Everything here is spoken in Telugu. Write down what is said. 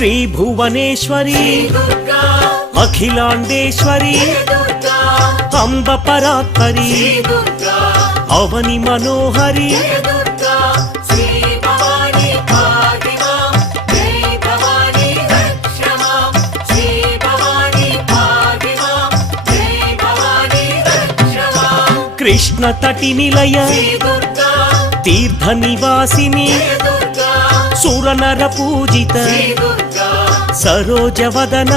శ్రీ భువనేశ్వరి అఖిలాండేశ్వరి అంబ పరాత్పరి అవని మనోహరి కృష్ణ తటి నిలయ తీర్థ నివాసిని సురనర పూజిత సరోజవదన